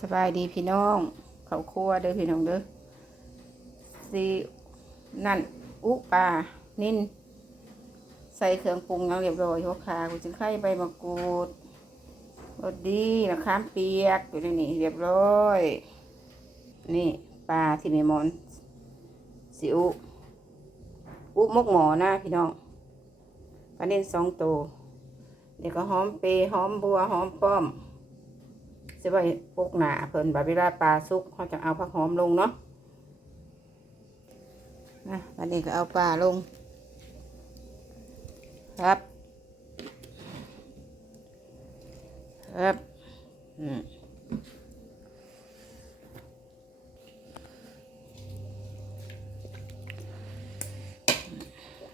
สบายดีพี่น้อง เขาครัวเด้อพี่น้องเด้อสีนั่น อุปลานิ่นใส่เครื่องปรุงแล้วเรียบร้อยหัวขากูจึงไข่ใบมะกรูดรสดีมะขามเปียกอยู่ในนี่เรียบร้อย นี่ปลาที่เมมอนสิอุอุมกหมอนะพี่น้องปลาเน้นสองตัวเดี๋ยวก็หอมเปยหอมบัวหอมป้อม ไว้ปกหนาเพิ่นบาเวลาปลาสุกเขาจะเอาผักหอมลงเนาะนะวันนี้ก็เอาปลาลง ครับ ครับ อืม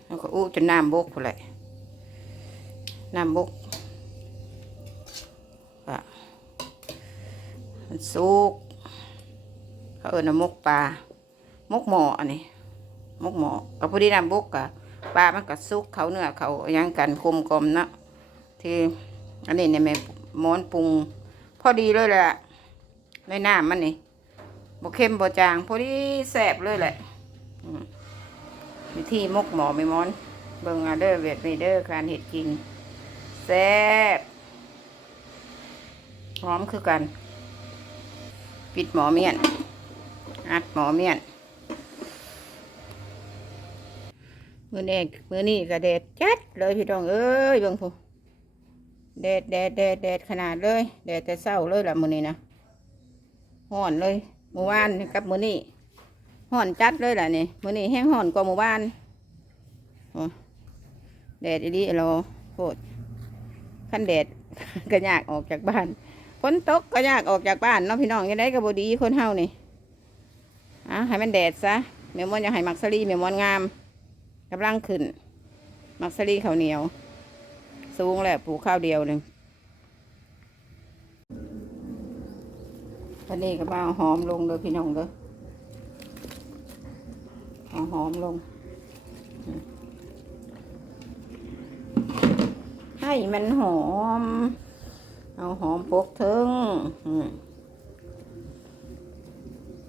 แล้วก็อู้จนน้ำบกไปเลยน้ำบกอะ มันสุกเขาเอิญมกปลามกหมออันนี้มกหมอกับพอดีน้ำบกกะปลามันก็สุกเขาเนื้อเขายังกันคมกลมนะที่อันนี้เนี่ยแม่ม้อนปรุง พอดีเลยแหละในน้ำมันนี่บกเค็มบกจางพอดีแสบเลยแหละมวิธีมกหมอไม่ม้อนเบิงอาเด้อเวทมีเด้อการเห็ดกินแซ่บหอมคือกัน ปิดหมอเมียน อัดหมอเมียน มือแรกมือนี่ก็แดดจัดเลยพี่น้องเอ้ยเบิ่งพูแดดแดดแดดแดดขนาดเลยแดดแต่เศร้าเลยล่ะมือนี้นะห่อนเลยเมื่อวานกับมือนี่ห่อนจัดเลยล่ะนี่มือนี่แห้งห่อนกว่าเมื่อวานแดดอีดีเราโคตรขั้นแดดก็ยากออกจากบ้าน นตกก็ยากออกจากบ้านเนาะพี่น้องยังได้ก็บดีคนเฮานี่อะให้มันแดดซะเมมอนอยากให้มักสลีเมมอนงามกำลังขึ้น มักสลีข้าวเหนียว สูงแหละปลูกข้าวเดียวหนึ่งตอนนี้ก็มาเอาหอมลงเลยพี่น้องเด้อเอาหอมลง ให้มันหอม เอาหอมปกถึง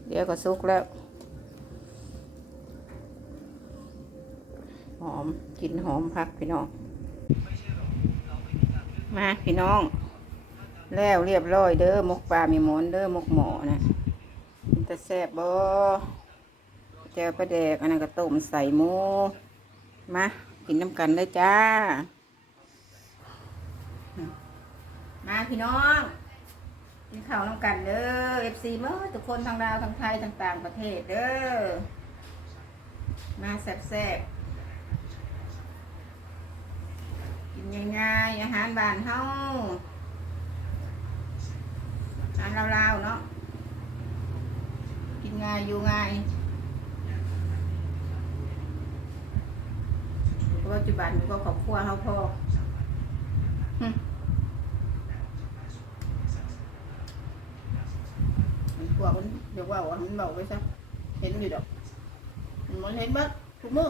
เดี๋ยวก็สุกแล้ว หอมกินหอมพักพี่น้อง มาพี่น้อง แล้วเรียบร้อยเด้อมกปลามีหมอนเด้อมกหมอนะมันจะแซ่บบ่แจวปลาแดกอันนั้นก็ต้มใส่หมูมากินน้ำกันเลยจ้า มาพี่น้องกินข้าวน้ำกันเด้อเอฟซีเมื่อทุกคนทางดาวทางไทยทางต่างประเทศเด้อมาแซ่บๆกินง่ายๆอาหารบ้านเฮาอาหารลาวๆเนาะกินง่ายอยู่ง่ายปัจจุบันก็ครอบครัวเฮาพอหึ มัน กลัวมันเดี๋ยวว่าว่ามันเบาไปซะเห็นอยู่ดอกมันเห็นบัดทุกมื้อ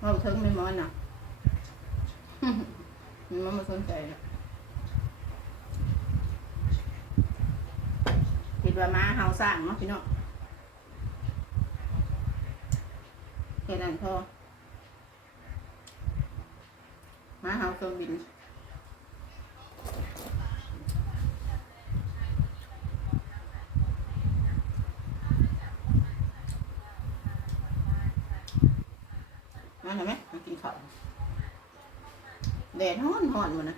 เราถึงไม่มอนน่ะมันมาสนใจนะคิดว่ามาเฮาสร้างเนาะพี่น้องแค่นั้นพอมาเฮาเครื่องบิน มาเห็นไหมมากินข้าวแดดฮ้อนฮ้อนหมันนะ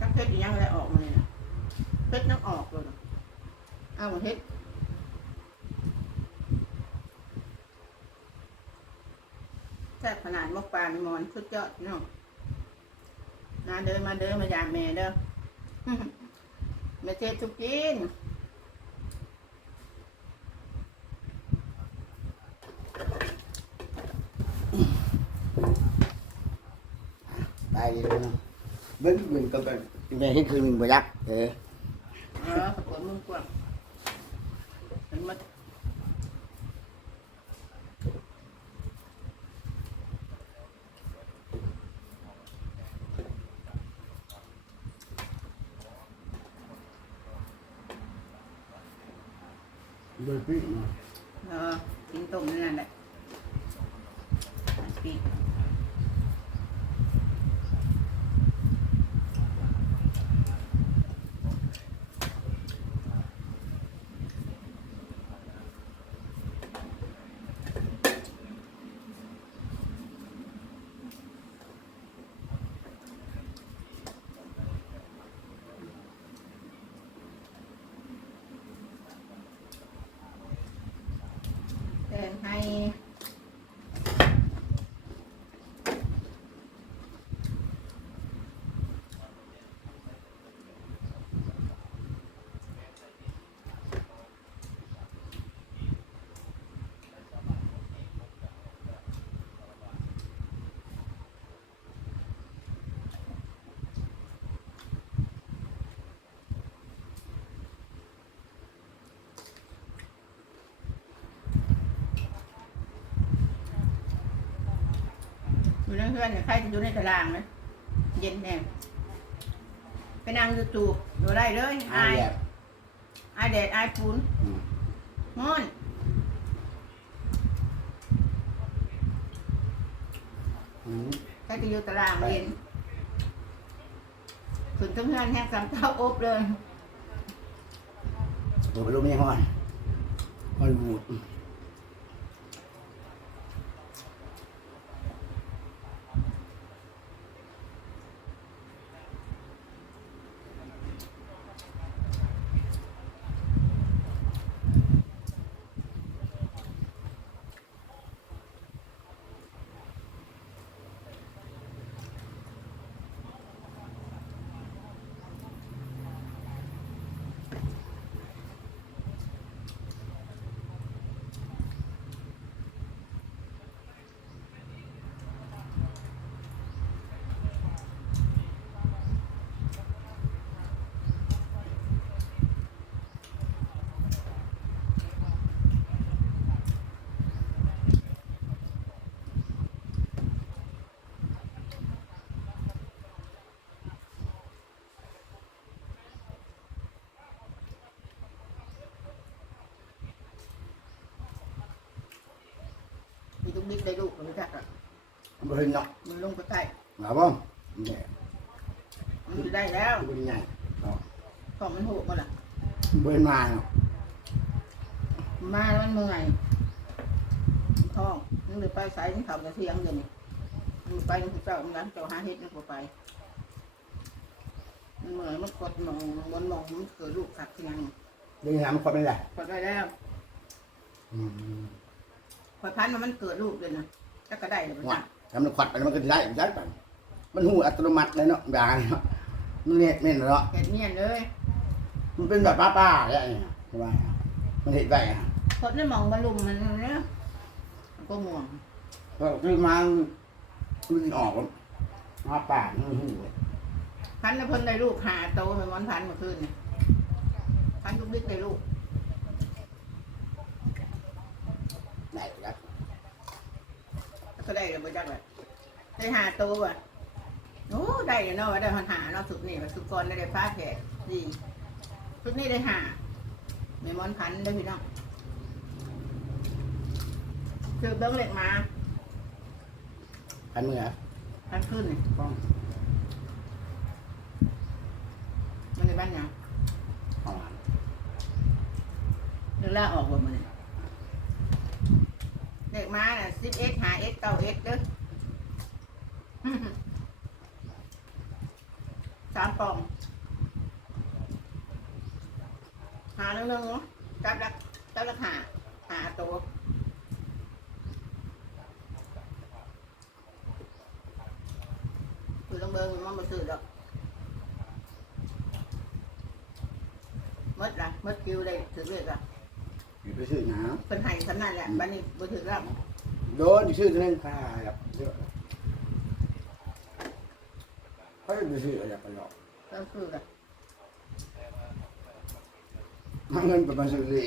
จักเพชรยังอะไรออกมาเลยนะเพชรน้ำออกเลยนะเอาหมดเพชรแซ่บขนาดมกปลาในมอนสุดยอดเนาะ มาเดินมาเดินมาอย่างแม่เด้อมาเจ็ดทุกกินตาย đi luôn vẫn mình có cần về hết คือ mình บ่ยักเออเออขอบคุณมึงกว่ามันมา โดยปีเนาะ เออกินต้มนั่นแหละ ปีกแอยู่ในเพื่อนเนี่ยใครจะอยู่ในตารางไหมเย็นแน่ไปนั่งอยู่ตูอยู่ได้เลยอาอายแบบอายแดดอายปูนอืมฮ้อนอืมใครจะอยู่ตารางเย็นขึ้นทั้งเพื่อนแห้งสามเท้าอบเลยตัวไปรู้ไม่ห้อนฮอลลีวูด นิดได้ลูกรู้จักอะบ่เห็นเนาะมือลงไปใต้หนาบ้องเนี่ยมันจะได้แล้วบ่ได้ใหญ่เนาะของมันโหกมาละบ่เห็นมาเนาะมาแล้วมันเมื่อยท้องมันเลยไปสายมันเข่ากระเทียงเดี๋ยวนี้มันไปมันเจ้ามันร้านเจ้าหาเฮ็ดมันก็ไปมันเมื่อยมันกดหมองมันหมองมันเกิดลูกขัดเทียงเดี๋ยวนี้น้ำคนไม่ได้กดได้แล้ว อืม คอยพันว่ามันเกิดลูกเลยนะจะก็ได้เลยว่าจ้ะทำมันขวัดไปมันก็ได้ได้ไปมันหูอัตโนมัติเลยเนาะอย่างเนาะมันเนี่ยแม่นเนาะเห็ดเนียนเลยมันเป็นแบบป้าๆเนี่ยใช่ไหมมันเห็นได้อะกดในหมองบรรลุมมันเนี่ยมันก็ง่วงก็คือมันมันออกมาป่ามันหูพันแล้วเพิ่นได้ลูกหาโตเหมือนวันพันเมื่อคืนเนี่ยพันทุกนิดได้ลูก ไหนครับก็ได้เลยบ่จักเลยได้หาโตว่ะโอ้ได้เลยเนาะว่าได้พันหาเนาะสุดนี่ว่าสุดก่อนได้ได้ฟ้าแขกดีสุดนี่ได้หาไม่มอนพันได้อพี่น้องคือเบิ้งเหล็กมาพันมือพันขึ้นนี่ป้องมันในบ้านยังอ๋อเรื่องล่าออกบ่มันเด็ก มาน่ะสิบเอ็ดหาเอ็ดเก้าเอ็ดเด้อสามปอง หาเรื่องนึงเนาะจับละจับละหาหาตัวคือต้องเบิ่งมันมาซื้อดอกหมดละหมดคิวได้ถือเลขละอยู่ ไปซื้อน้เป็นไห้สำนั่นแหละบัดนี้บ่ถือแล้วำโดนซื้อตัวนึงค่ะแบบเยอะเขาจะไปซื้ออะไรไปหรอกก็คือละมันเงินประมาณซื้อเลย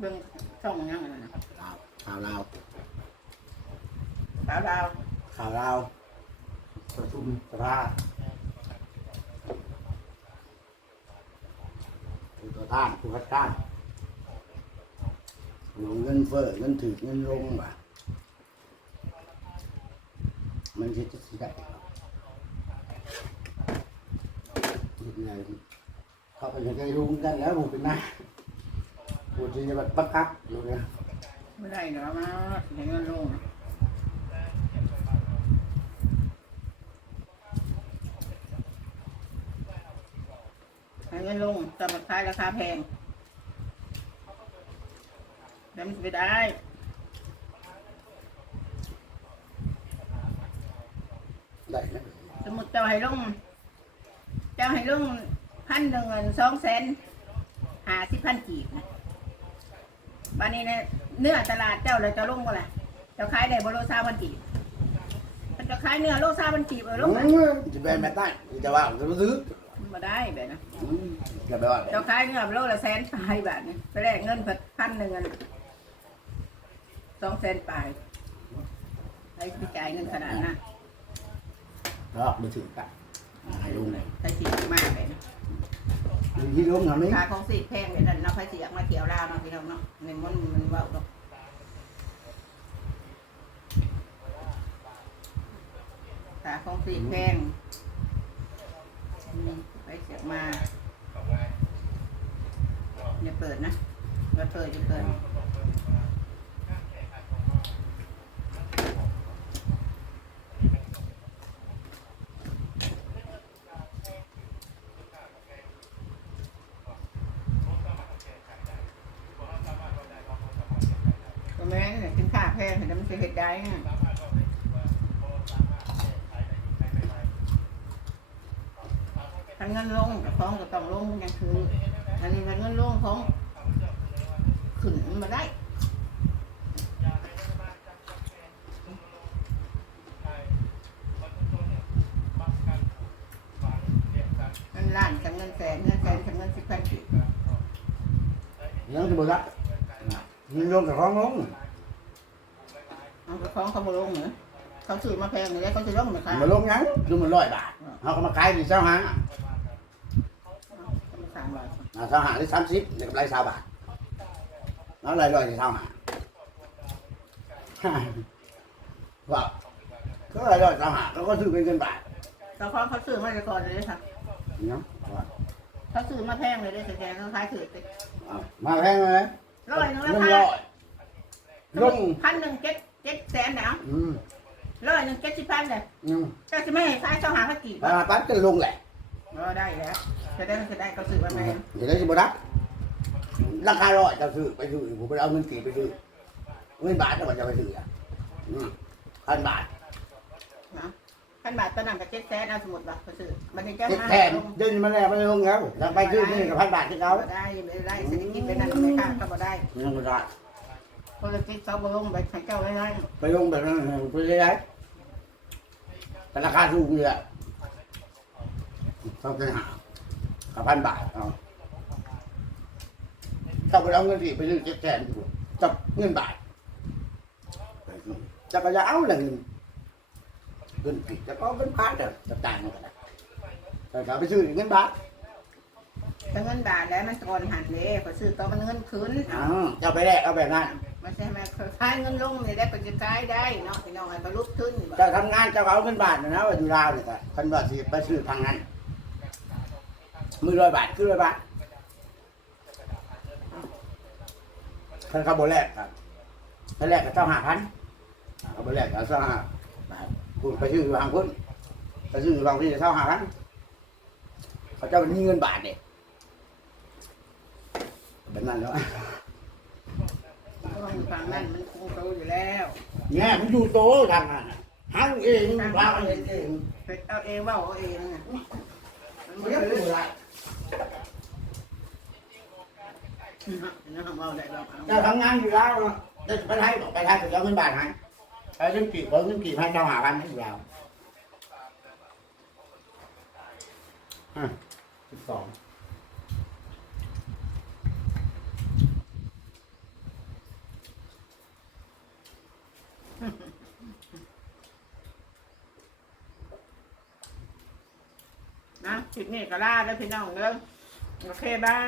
เบิ่งช่องยังไงนะข่าวลาวสาวดาวข่าวลาวประชุมสภาผู้ต่อต้านผู้คัดค้านเงินเฟ้อเงินถือเงินลงว่ะมันจะจะสิได้ยังไงเขาไปยังไงรุงกันแล้วผมเป็นนาย ผมจะแบบบังคับอยู่เนี่ยไม่ได้เดี๋ยวมาเห็นเงินลงให้เงินลงแต่มาขายราคาแพงแล้วมันไปได้ได้นะสมมติเจ้าให้ลงเจ้าให้ลงพันหนึ่งสองแสนหาสิบพันกีบนะ วันนี้เนี่ยเนื้อตลาดเจ้าเลยจะลงบ่ล่ะเจ้าขายได้บ่โลซาพันกีบมันจะขายเนื้อโลซาพันกีบเออลงอืนะมจะเป็นแบบนั้นจะว่าจะซื้อมันมาได้แบบนะอืมจะไปว่าแบบเจ้าขายเนื้อโลละแสนปลายบาทนี่ไปแลกเงินพันหนึ่งสองแสนปลายไอ้ไปจ่ายเงินขนาดนั้นรอบไม่ถึงกันให้ลุงเลยใครสิมากเลยนะ ที่ลุงทำนี้ค่าของสิแพงเลยนั่นเราไปเสียมาเขียวลาวเนาะพี่น้องเนาะในมันมันเว้าดอกค่าของสีแพงไปเสียมาเนี่ยเปิดนะอย่าเปิดอย่าเปิดก็แม่นเนี่ยสินค้า แพงเห็นแล้วมันเห็ดได้นะถ้าเงินลงกับของก็ต้องลงอย่างคือ อันนี้มันเงินลงของขึ้นมาได้เงินล้านกับเงินแสนเงินแสนกับเงินสิบพันกีบยังจะบอกรักยิงลงกับของลง เอาไปของเขามาลงเหรอเขาซื้อมาแพงเลยเขาซื้อลงมาขายมาลงยังดูมันร้อยบาทเขาก็มาขายที่เจ้าหางเขามาสามบาทอ่าเจ้าหางได้สามสิบเด็กไรสามบาทแล้วไรร้อยที่เจ้าหางว่าก็ไรร้อยเจ้าหางเขาก็ซื้อเป็นเงินบาทเราของเขาซื้อมาแต่ก่อนเลยค่ะเนาะว่าเขาซื้อมาแพงเลยได้แสดงเขาขายถือไปเอามาแพงเลยร้อยหนึงราเงินคาร้อยลงพันหนึ่งเจ็ดเจ็ดแสนนะอืมร้อยหนึ่งเจ็ดสิบพันเลยอืมก็จะไม่ให้ขายเจ้าหาพันกีบมาปั๊บก็ลงแหละเราได้แล้วจะได้จะได้เขาซื้อมาแพงเดี๋ยวได้สิบรับราคาร้อยจะซื้อไปซื้อผมไปเอาเงินกี่ไปซื้อเงินบาทจะมันจะไปซื้ออะอืมพันบาทนะพันบาทตอนนั้นกับเจ็ดแสนเอาสมมติว่าเขาซื้อมันจะเจ็ดมาแทนเดินมาแล้วไปลงแล้วแล้วไปซื้อนี่กับพันบาทที่เขาบ่ได้ไม่ได้เศรษฐกิจเป็นนั่นไม่ค่าก็บ่ได้เงินบาท คนละติดเขาบ่ลงไปใช้เจ้าเลยนะไปลงแบบนั้นไปเลยได้แต่ราคาสูงอยู่แหละต้องไปหากับพันบาทเอาต้องไปเอาเงินที่ไปซื้อเจ็ดแทนจับเงินบาทจะก็จะเอาอะไรเงินเงินผิดจะก็เงินบาทเด้อจะจ่ายมันก็ได้แต่ถ้าไปซื้อเงินบาทแต่เงินบาทแล้วมันก่อนหันเลยพอซื้อต่อมันเงินคืนอ๋อจะเอาไปแลกเอาแบบนั้น มันใช่ไหมขายเงินลงเนี่ยได้เป็นจะขายได้เนาะพี่น้องไอ้บรรลุขึ้นจะทำงานจะเอาเงินบาทนะนะว่าอยู่ลาวเลยแต่คันว่าสิไปซื้อทางนั้นมือร้อยบาทคือร้อยบาทท่านเขาบอแรกครับท่านแรกก็เจ้าห้าพันเขาบอแรกก็เจ้าห้าคุณไปซื้ออยู่ทางคุณไปซื้ออยู่ทางที่เจ้าห้าพันเขาเจ้ามีเงินบาทเนี่ยเป็นนั้นแล้ว ฝั่งนั้นมันคงโตอยู่แล้วเนี่ยมันอยู่โตทางนั้นน่ะหาเองวางเองเองไปเอาเองว่าเอาเองน่ะมันไม่ไม่ได้ได้เป็นไรนะเอาได้เราจะทำงานอยู่แล้วเนอะจะไปไทยบอกไปไทยถึงเอาเงินบาทให้ไปเงินกี่เงินกี่พันเจ้าหาพันให้อยู่แล้วฮะสิบสอง คลิปนี้ก็ลาแล้วพี่น้องเด้อโอเคบ้าง